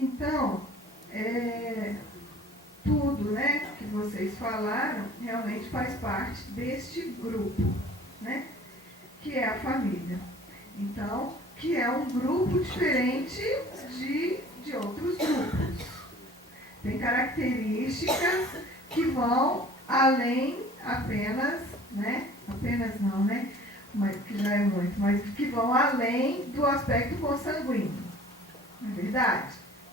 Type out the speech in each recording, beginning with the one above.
Então, tudo, né, que vocês falaram realmente faz parte deste grupo, né, que é a família. Então, que é um grupo diferente de outros grupos. Tem características que vão além apenas, né, apenas não, né, mas que já é muito, mas que vão além do aspecto consanguíneo. Não é verdade?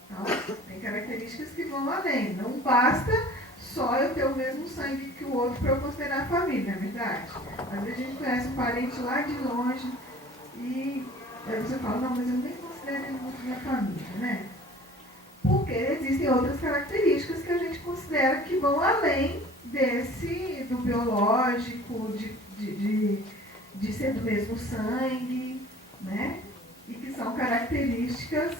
Então, tem características que vão além. Não basta só eu ter o mesmo sangue que o outro para eu considerar família, não é verdade? Às vezes a gente conhece um parente lá de longe e aí você fala, não, mas eu nem considero ele muito minha família, né? Porque existem outras características que a gente considera que vão além do biológico, de ser do mesmo sangue, né? E que são características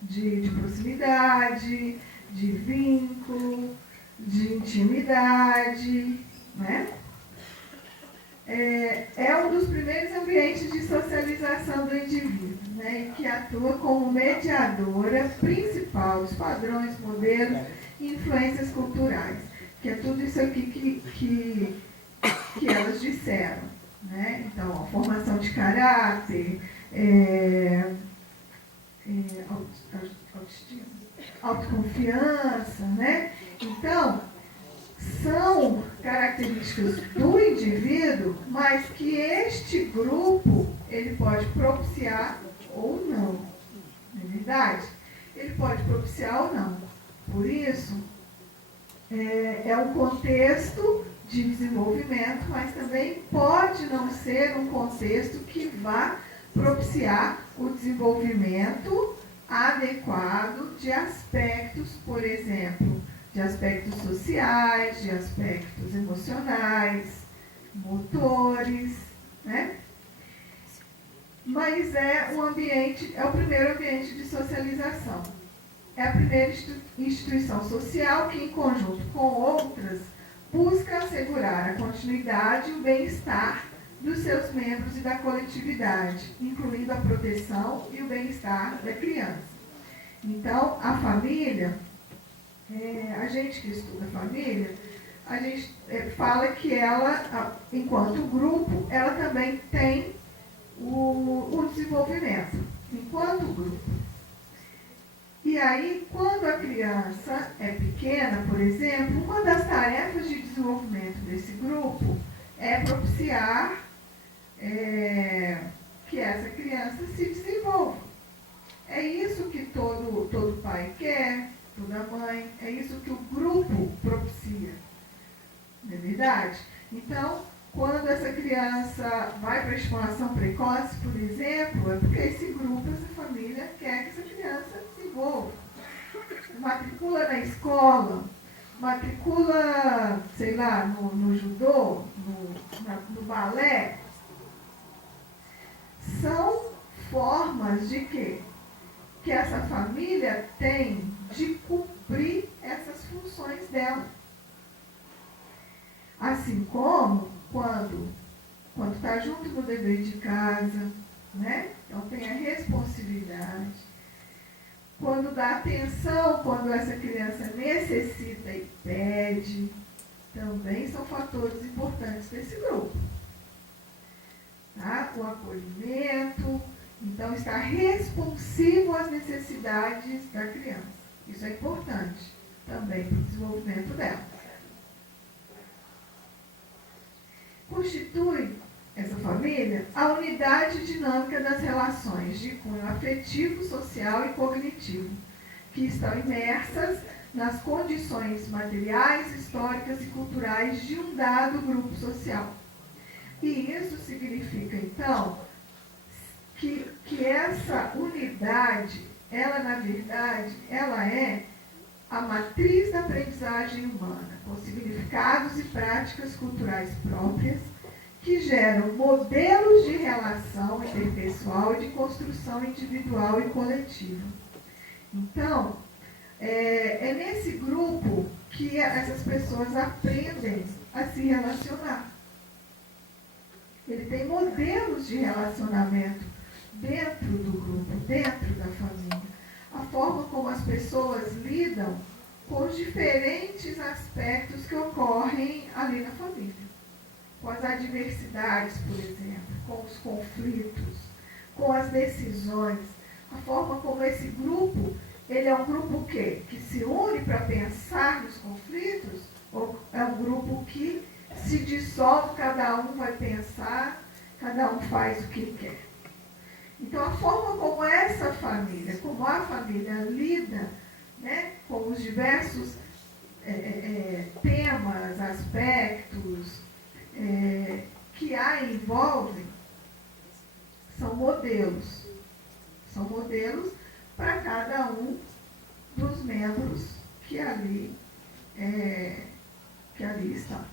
de proximidade, de vínculo, de intimidade, né? É um dos primeiros ambientes de socialização do indivíduo, né, que atua como mediadora principal dos padrões, modelos e influências culturais, que é tudo isso aqui que elas disseram, né? Então, a formação de caráter, autoconfiança, né? Então, são características do indivíduo, mas que este grupo ele pode propiciar ou não. Não é verdade? Ele pode propiciar ou não. Por isso, é um contexto de desenvolvimento, mas também pode não ser um contexto que vá propiciar o desenvolvimento adequado de aspectos, por exemplo, de aspectos sociais, de aspectos emocionais, motores, né? Mas é o primeiro ambiente de socialização. É a primeira instituição social que, em conjunto com outras, busca assegurar a continuidade e o bem-estar dos seus membros e da coletividade, incluindo a proteção e o bem-estar da criança. Então, a família, a gente que estuda a família, a gente fala que ela, enquanto grupo, ela também tem o desenvolvimento, enquanto grupo. E aí, quando a criança é pequena, por exemplo, uma das tarefas de desenvolvimento desse grupo é propiciar que essa criança se desenvolva. É isso que todo pai quer, toda mãe, é isso que o grupo propicia. Não é verdade? Então, quando essa criança vai para a estimulação precoce, por exemplo, é porque esse grupo, essa família, quer que essa criança se desenvolva. Matricula na escola, matricula, sei lá, no judô, no balé. São formas de quê? Que essa família tem de cumprir essas funções dela. Assim como quando está junto no dever de casa, né? Então tem a responsabilidade. Quando dá atenção, quando essa criança necessita e pede, também são fatores importantes desse grupo. Tá? O acolhimento, então estar responsivo às necessidades da criança. Isso é importante também para o desenvolvimento dela. Constitui essa família a unidade dinâmica das relações de cunho afetivo, social e cognitivo, que estão imersas nas condições materiais, históricas e culturais de um dado grupo social. E isso significa, então, que essa unidade, ela, na verdade, ela é a matriz da aprendizagem humana, com significados e práticas culturais próprias, que geram modelos de relação interpessoal e de construção individual e coletiva. Então, é nesse grupo que essas pessoas aprendem a se relacionar. Ele tem modelos de relacionamento dentro do grupo, dentro da lidam com os diferentes aspectos que ocorrem ali na família. Com as adversidades, por exemplo, com os conflitos, com as decisões, a forma como esse grupo, ele é um grupo que se une para pensar nos conflitos, ou é um grupo que se dissolve, cada um vai pensar, cada um faz o que quer. Então, a forma como essa família, como a família lida, né, com os diversos temas, aspectos que a envolvem, são modelos. São modelos para cada um dos membros que ali estão.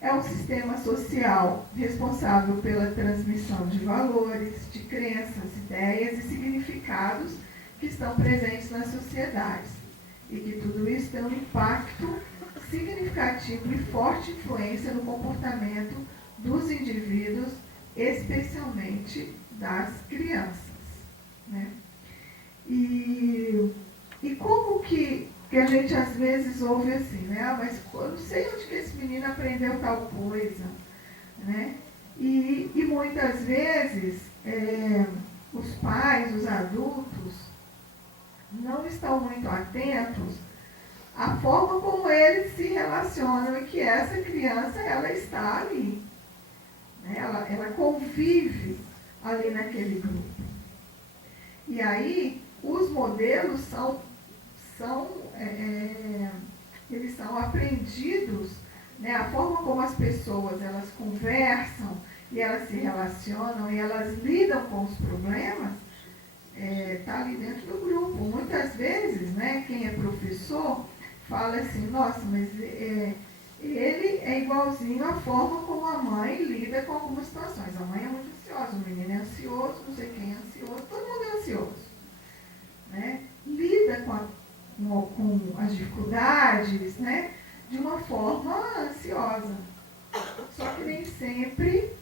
É um sistema social responsável pela transmissão de valores, de crenças, ideias e significados que estão presentes nas sociedades. E que tudo isso tem um impacto significativo e forte influência no comportamento dos indivíduos, especialmente das crianças. Né? E como que a gente às vezes ouve assim, né? Mas eu não sei onde que esse menino aprendeu tal coisa. Né? E muitas vezes os pais, os adultos, não estão muito atentos à forma como eles se relacionam e que essa criança ela está ali. Né? Ela convive ali naquele grupo. E aí, os modelos eles são aprendidos, né? A forma como as pessoas elas conversam e elas se relacionam e elas lidam com os problemas está ali dentro do grupo. Muitas vezes, né, quem é professor fala assim, nossa, mas ele é igualzinho à forma como a mãe lida com algumas situações. A mãe é muito ansiosa, o menino é ansioso, não sei quem é ansioso, todo mundo é ansioso. Né? Lida com as dificuldades, né, de uma forma ansiosa. Só que nem sempre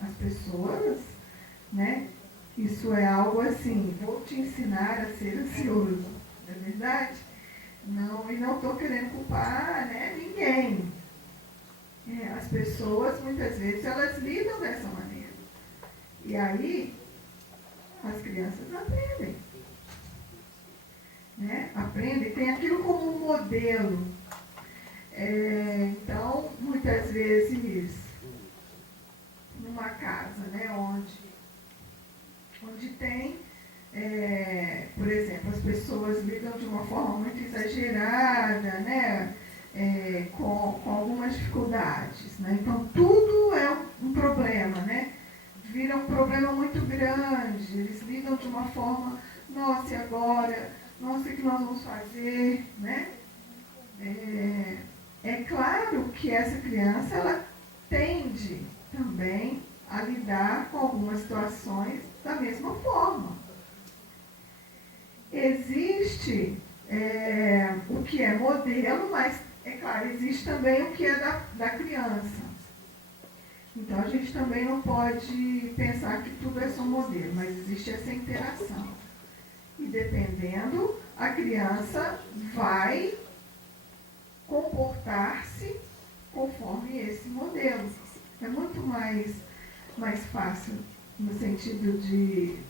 as pessoas, né, isso é algo assim, vou te ensinar a ser ansioso, não é verdade? Não, e não estou querendo culpar, né, ninguém. As pessoas, muitas vezes, elas lidam dessa maneira. E aí, as crianças aprendem. Né? Aprendem, tem aquilo como um modelo. Então, muitas vezes, numa casa, né, onde tem, por exemplo, as pessoas lidam de uma forma muito exagerada, né, com algumas dificuldades. Né? Então, tudo é um problema, né? Vira um problema muito grande. Eles lidam de uma forma, nossa, e agora? Nossa, o que nós vamos fazer? Né? É claro que essa criança ela tende também a lidar com algumas situações da mesma forma. Existe o que é modelo, mas, é claro, existe também o que é da criança. Então, a gente também não pode pensar que tudo é só modelo, mas existe essa interação. E, dependendo, a criança vai comportar-se conforme esse modelo. É muito mais fácil no sentido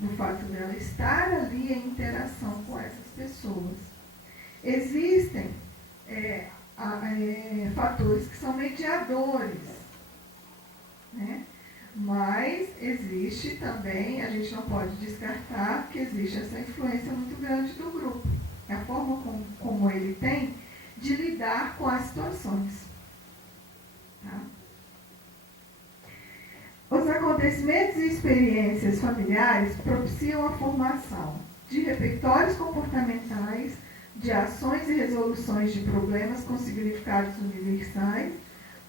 do fato dela estar ali em interação com essas pessoas. Existem fatores que são mediadores, né? Mas existe também, a gente não pode descartar que existe essa influência muito grande do grupo. É a forma como ele tem de lidar com as situações. Tá? Os acontecimentos e experiências familiares propiciam a formação de repertórios comportamentais, de ações e resoluções de problemas com significados universais,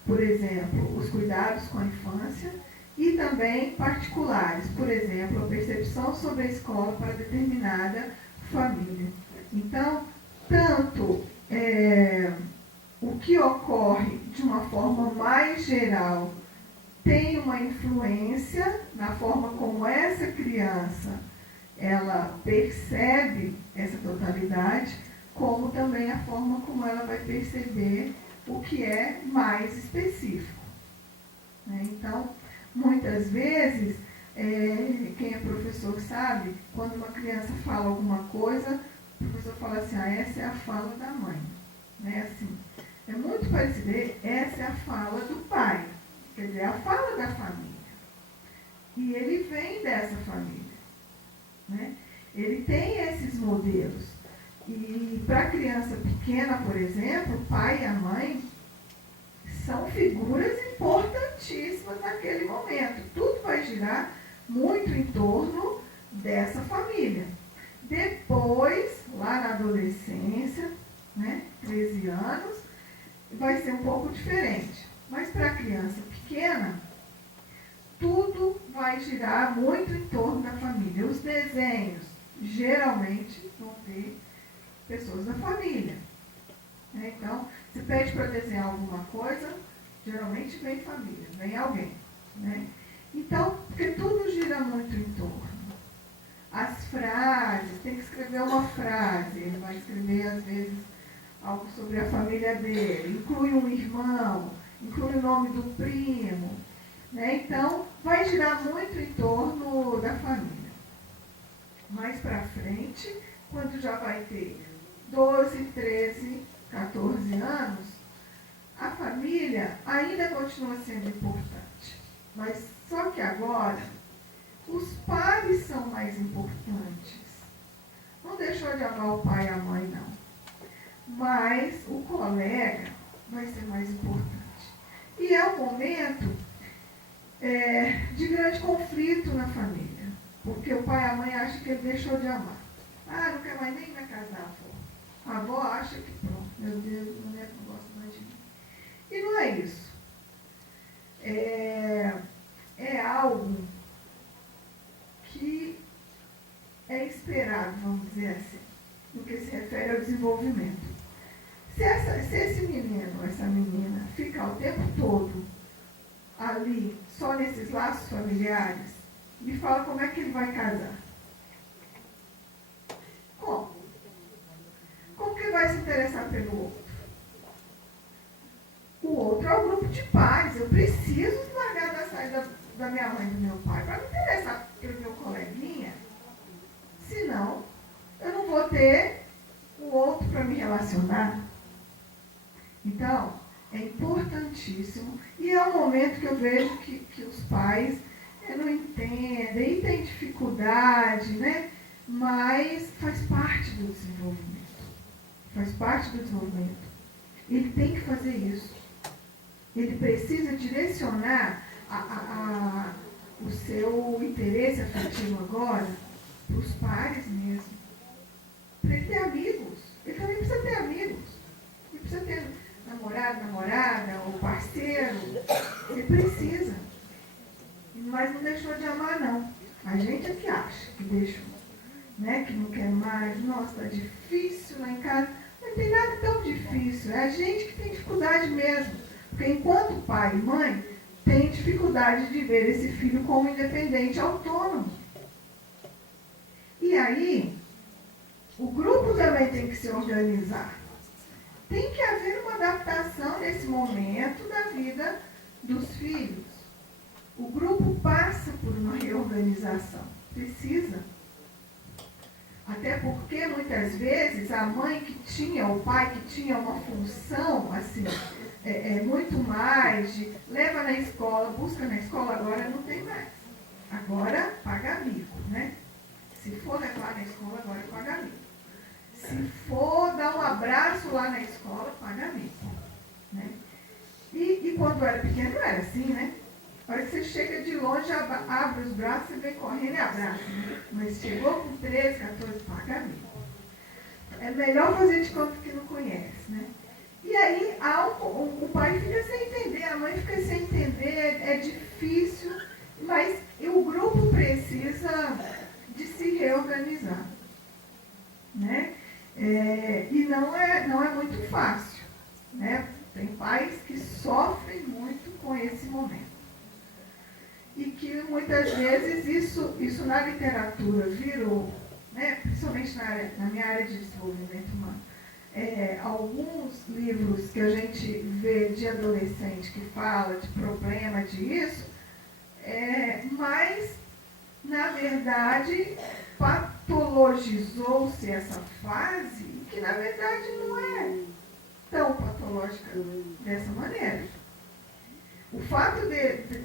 por exemplo, os cuidados com a infância, e também particulares, por exemplo, a percepção sobre a escola para determinada família. Então, tanto o que ocorre de uma forma mais geral tem uma influência na forma como essa criança ela percebe essa totalidade, como também a forma como ela vai perceber o que é mais específico. Né? Então, muitas vezes, quem é professor sabe, quando uma criança fala alguma coisa, o professor fala assim, essa é a fala da mãe. Né? Assim, é muito parecido, essa é a fala do pai, quer dizer, a fala da família. E ele vem dessa família. Né? Ele tem esses modelos. E para a criança pequena, por exemplo, o pai e a mãe são figuras importantíssimas naquele momento. Tudo vai girar muito em torno dessa família. Depois, lá na adolescência, né, 13 anos, vai ser um pouco diferente. Mas para a criança pequena, tudo vai girar muito em torno da família. Os desenhos, geralmente, vão ter pessoas da família. Né? Então, se pede para desenhar alguma coisa, geralmente vem família, vem alguém. Né? Então, porque tudo gira muito em torno. As frases, tem que escrever uma frase, ele vai escrever, às vezes, algo sobre a família dele, inclui um irmão, inclui o nome do primo. Né? Então, vai girar muito em torno da família. Mais para frente, quando já vai ter 12, 13, 14 anos, a família ainda continua sendo importante. Mas só que agora, os pais são mais importantes. Não deixou de amar o pai e a mãe, não. Mas o colega vai ser mais importante. E é um momento de grande conflito na família. Porque o pai e a mãe acham que ele deixou de amar. Não quer mais nem ir na casa da avó. A avó acha que pronto, meu Deus, o neto não gosta mais de mim. E não é isso. É algo que é esperado, vamos dizer assim, no que se refere ao desenvolvimento. Se esse menino ou essa menina ficar o tempo todo ali, só nesses laços familiares, me fala como é que ele vai casar. Como? Como que ele vai se interessar pelo outro? O outro é o grupo de pais. Eu preciso largar da saída da minha mãe e do meu pai para me interessar pelo meu coleguinha. Senão, eu não vou ter o outro para me relacionar. Então, é importantíssimo. E é um momento que eu vejo que os pais não entendem e têm dificuldade, né? Mas faz parte do desenvolvimento. Faz parte do desenvolvimento. Ele tem que fazer isso. Ele precisa direcionar o seu interesse afetivo agora para os pares mesmo. Para ele ter amigos. Ele também precisa ter amigos. Ele precisa ter namorado, namorada, ou parceiro. Ele precisa. Mas não deixou de amar, não. A gente é que acha que deixou. Né? Que não quer mais. Nossa, está difícil lá em casa. Não tem nada tão difícil. É a gente que tem dificuldade mesmo. Porque enquanto pai e mãe tem dificuldade de ver esse filho como independente, autônomo. E aí, o grupo também tem que se organizar. Tem que haver uma adaptação nesse momento da vida dos filhos. O grupo passa por uma reorganização. Precisa. Até porque, muitas vezes, a mãe que tinha, o pai que tinha uma função, assim, muito mais de leva na escola, busca na escola, agora não tem mais. Agora paga mico, né? Se for levar na escola, agora paga mico. Se for dar um abraço lá na escola, paga mico. Né? E quando era pequeno, não era assim, né? A hora que você chega de longe, abre os braços e vem correndo e abraça. Né? Mas chegou com 13, 14, paga mico. É melhor fazer de conta que não conhece, né? E aí o pai fica sem entender, a mãe fica sem entender, é difícil, mas o grupo precisa de se reorganizar. Né? E não é muito fácil. Né? Tem pais que sofrem muito com esse momento. e que muitas vezes isso na literatura virou, né, principalmente na minha área de desenvolvimento humano, alguns livros que a gente vê de adolescente que fala de problema disso, mas, na verdade, patologizou-se essa fase, que na verdade não é tão patológica dessa maneira. O fato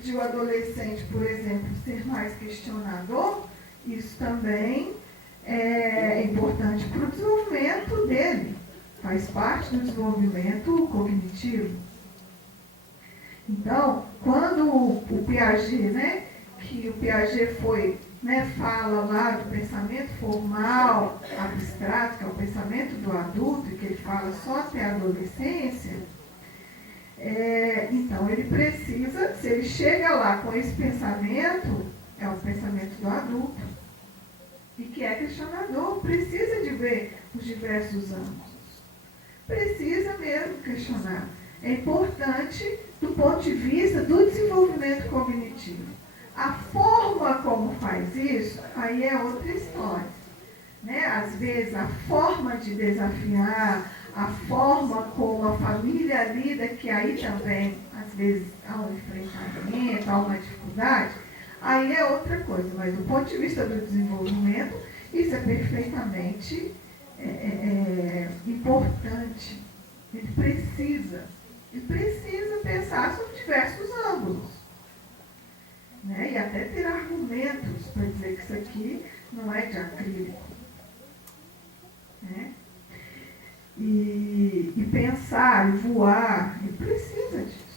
de o adolescente, por exemplo, ser mais questionador, isso também é importante para o desenvolvimento dele. Faz parte do desenvolvimento cognitivo. Então, quando o Piaget, né, que o Piaget foi, né, fala lá do pensamento formal, abstrato, que é o pensamento do adulto, e que ele fala só até a adolescência, então ele precisa, se ele chega lá com esse pensamento, é o pensamento do adulto, e que é questionador, precisa de ver os diversos ângulos. Precisa mesmo questionar. É importante do ponto de vista do desenvolvimento cognitivo. A forma como faz isso, aí é outra história. Né? Às vezes, a forma de desafiar, a forma como a família lida, que aí também, às vezes, há um enfrentamento, há uma dificuldade, aí é outra coisa. Mas do ponto de vista do desenvolvimento, isso é perfeitamente importante. Ele precisa pensar sobre diversos ângulos. Né? E até ter argumentos para dizer que isso aqui não é de acrílico. Né? E pensar, e voar, ele precisa disso.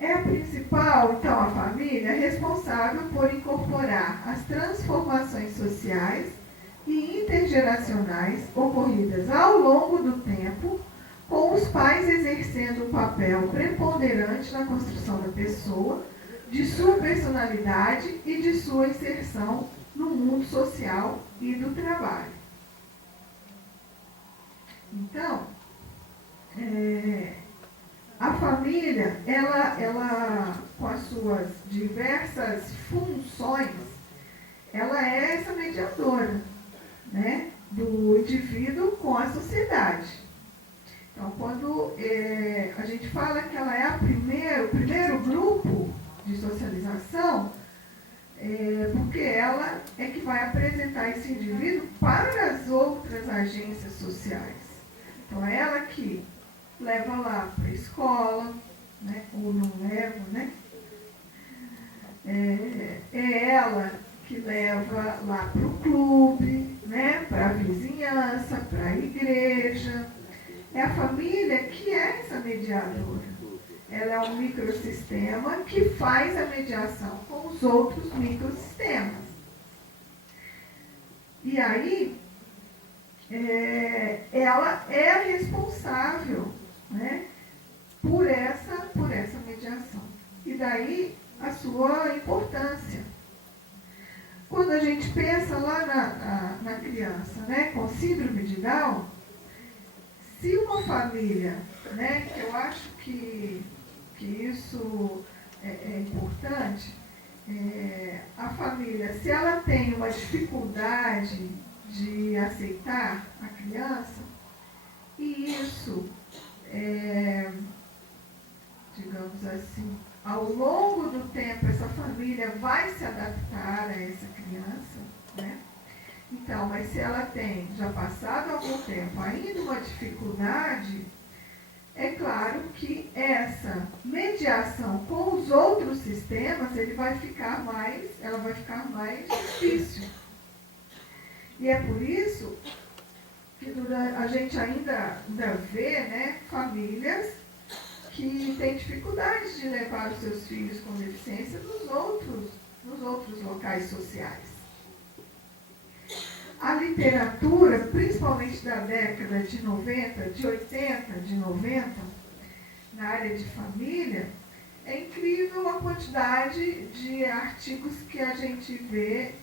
É a principal, então, a família responsável por incorporar as transformações sociais e intergeracionais ocorridas ao longo do tempo, com os pais exercendo um papel preponderante na construção da pessoa, de sua personalidade e de sua inserção no mundo social e do trabalho. Então, a família, ela, com as suas diversas funções, ela é essa mediadora, né, do indivíduo com a sociedade. Então, quando a gente fala que ela é o primeiro grupo de socialização, porque ela é que vai apresentar esse indivíduo para as outras agências sociais. Então, é ela que leva lá para a escola, né, ou não leva, né? É ela que leva lá para o clube, né, para a vizinhança, para a igreja. É a família que é essa mediadora. Ela é um microsistema que faz a mediação com os outros microsistemas. E aí, ela é a responsável, né, por essa mediação. E daí a sua importância. Quando a gente pensa lá na criança, né, com síndrome de Down, se uma família, né, que eu acho que isso é importante, a família, se ela tem uma dificuldade de aceitar a criança, e isso, digamos assim, ao longo do tempo, essa família vai se adaptar a essa criança, né? Então, mas se ela tem, já passado algum tempo, ainda uma dificuldade, é claro que essa mediação com os outros sistemas, ela vai ficar mais difícil. E é por isso que a gente ainda vê, né, famílias que têm dificuldade de levar os seus filhos com deficiência nos outros locais sociais. A literatura, principalmente da década de 90, de 80, de 90, na área de família, é incrível a quantidade de artigos que a gente vê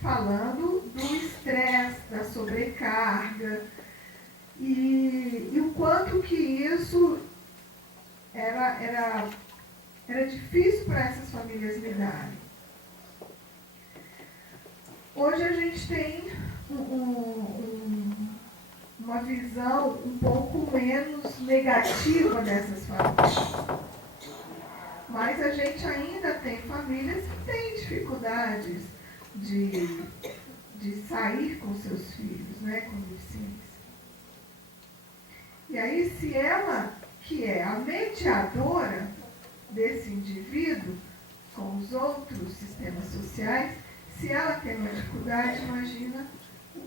falando do estresse, da sobrecarga, e o quanto que isso era difícil para essas famílias lidarem. Hoje a gente tem uma visão um pouco menos negativa dessas famílias. Mas a gente ainda tem famílias que têm dificuldades de sair com seus filhos, né, com deficiência. E aí, se ela, que é a mediadora desse indivíduo com os outros sistemas sociais, se ela tem uma dificuldade, imagina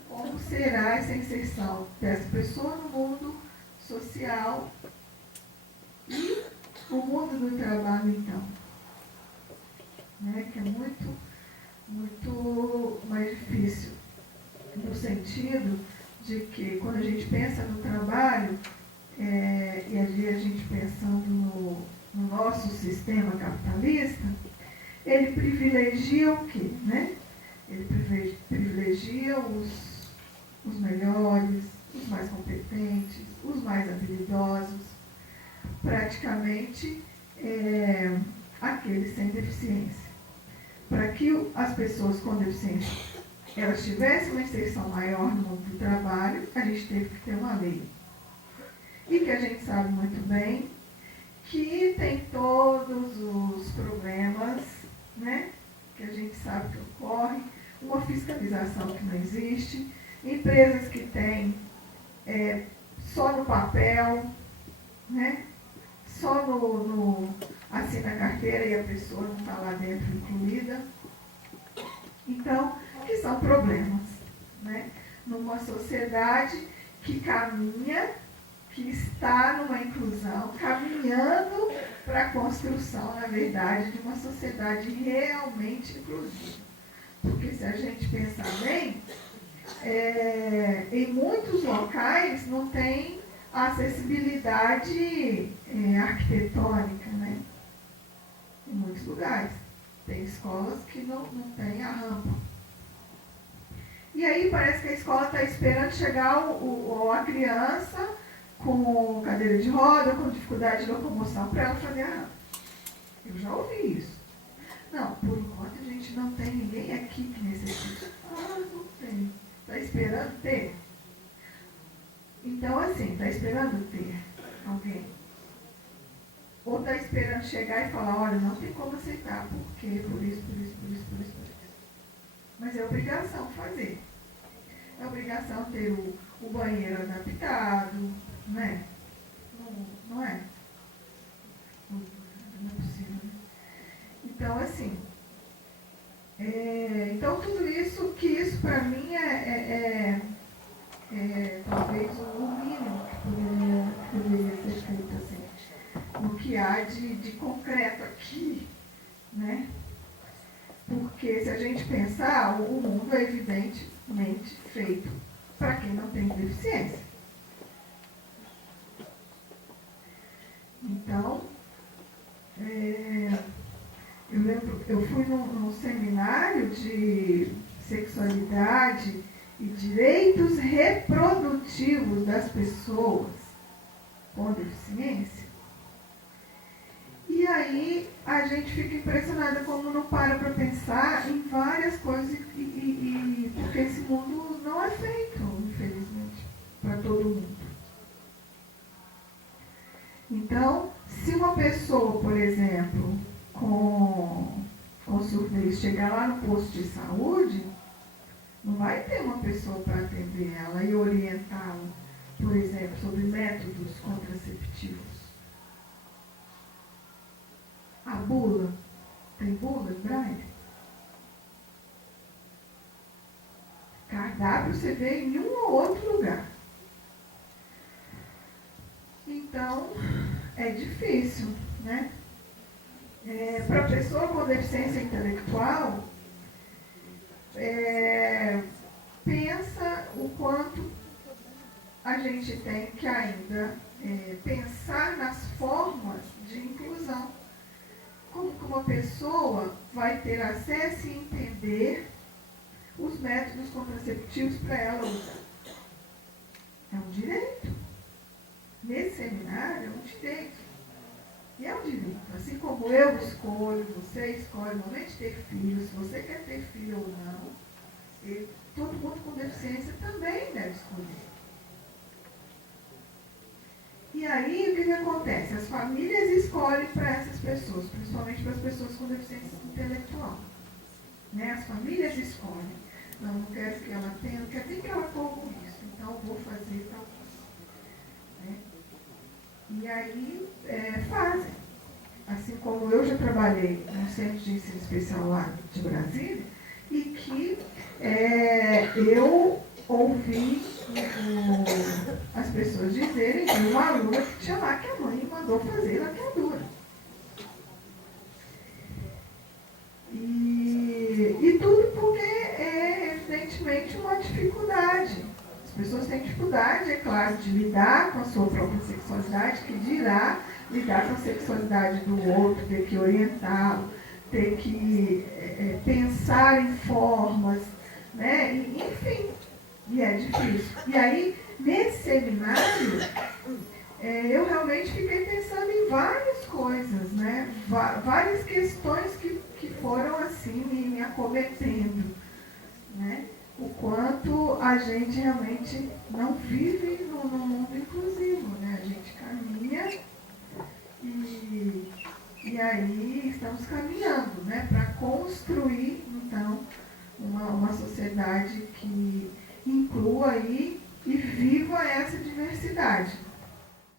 como será essa inserção dessa pessoa no mundo social e o mundo do trabalho, então. Né? Que é muito, muito mais difícil, no sentido de que quando a gente pensa no trabalho, e ali a gente pensando no nosso sistema capitalista, ele privilegia o quê? Né? Ele privilegia os melhores, os mais competentes, os mais habilidosos, praticamente aqueles sem deficiência. Para que as pessoas com deficiência elas tivessem uma inserção maior no mundo do trabalho, a gente teve que ter uma lei. E que a gente sabe muito bem que tem todos os problemas, né, que a gente sabe que ocorrem, uma fiscalização que não existe, empresas que têm só no papel, né, só assina a carteira e a pessoa não está lá dentro incluída. Então, que são problemas, né, numa sociedade que caminha, que está numa inclusão, caminhando para a construção, na verdade, de uma sociedade realmente inclusiva. Porque se a gente pensar bem, em muitos locais não tem a acessibilidade arquitetônica, né? Em muitos lugares. Tem escolas que não tem a rampa. E aí parece que a escola está esperando chegar a criança com cadeira de roda, com dificuldade de locomoção, para ela fazer a rampa. Eu já ouvi isso. Não, por enquanto a gente não tem ninguém aqui que necessita. Ah, não tem. Está esperando ter? Então, assim, está esperando ter alguém. Ou está esperando chegar e falar, olha, não tem como aceitar, porque por isso. Mas é obrigação fazer. É obrigação ter o banheiro adaptado, né? Não é? Não é possível, né? Então, assim, então tudo isso, que isso para mim talvez o mínimo que poderia ser feito, assim, no que há de concreto aqui, né? Porque se a gente pensar, o mundo é evidentemente feito para quem não tem deficiência. Então, eu lembro, eu fui num seminário de sexualidade e direitos reprodutivos das pessoas com deficiência. E aí a gente fica impressionada como não para pensar em várias coisas, porque esse mundo não é feito, infelizmente, para todo mundo. Então, se uma pessoa, por exemplo, com surdez chegar lá no posto de saúde, não vai ter uma pessoa para atender ela e orientá-la, por exemplo, sobre métodos contraceptivos. A bula, tem bula em Braille? Cardápio você vê em um ou outro lugar. Então, é difícil, né? Para a pessoa com deficiência intelectual, pensa o quanto a gente tem que ainda pensar nas formas de inclusão. Como que uma pessoa vai ter acesso e entender os métodos contraceptivos para ela usar? É um direito. Nesse seminário é um direito. eu escolho, você escolhe o momento de ter filho, se você quer ter filho ou não, e todo mundo com deficiência também deve escolher. E aí, o que acontece? As famílias escolhem para essas pessoas, principalmente para as pessoas com deficiência intelectual. Né? As famílias escolhem. Não quero que ela tenha, não quero nem que ela corra isso, então eu vou fazer tal coisa. Né? E aí, fazem. Assim como eu já trabalhei no Centro de Ensino Especial lá de Brasília, e que eu ouvi as pessoas dizerem de uma aluna que tinha lá que a mãe mandou fazer laqueadura. E tudo porque é evidentemente uma dificuldade. As pessoas têm dificuldade, é claro, de lidar com a sua própria sexualidade, que dirá lidar com a sexualidade do outro, ter que orientá-lo, ter que pensar em formas, né? Enfim, e é difícil. E aí, nesse seminário, eu realmente fiquei pensando em várias coisas, né? Várias questões que foram assim me acometendo, né? O quanto a gente realmente não vive no mundo inclusivo, né? A gente caminha e aí estamos caminhando, né? Para construir, então, uma sociedade que inclua aí e viva essa diversidade.